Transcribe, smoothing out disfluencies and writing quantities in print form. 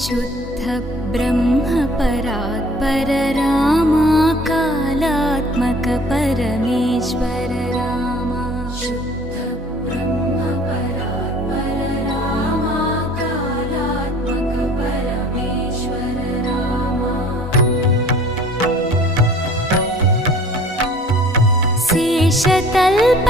शुद्ध ब्रह्म परात्पर रामा कालात्मक परमेश्वर रामा शुद्ध ब्रह्म परात्पर रामा कालात्मक परमेश्वर रामा शेषतल्प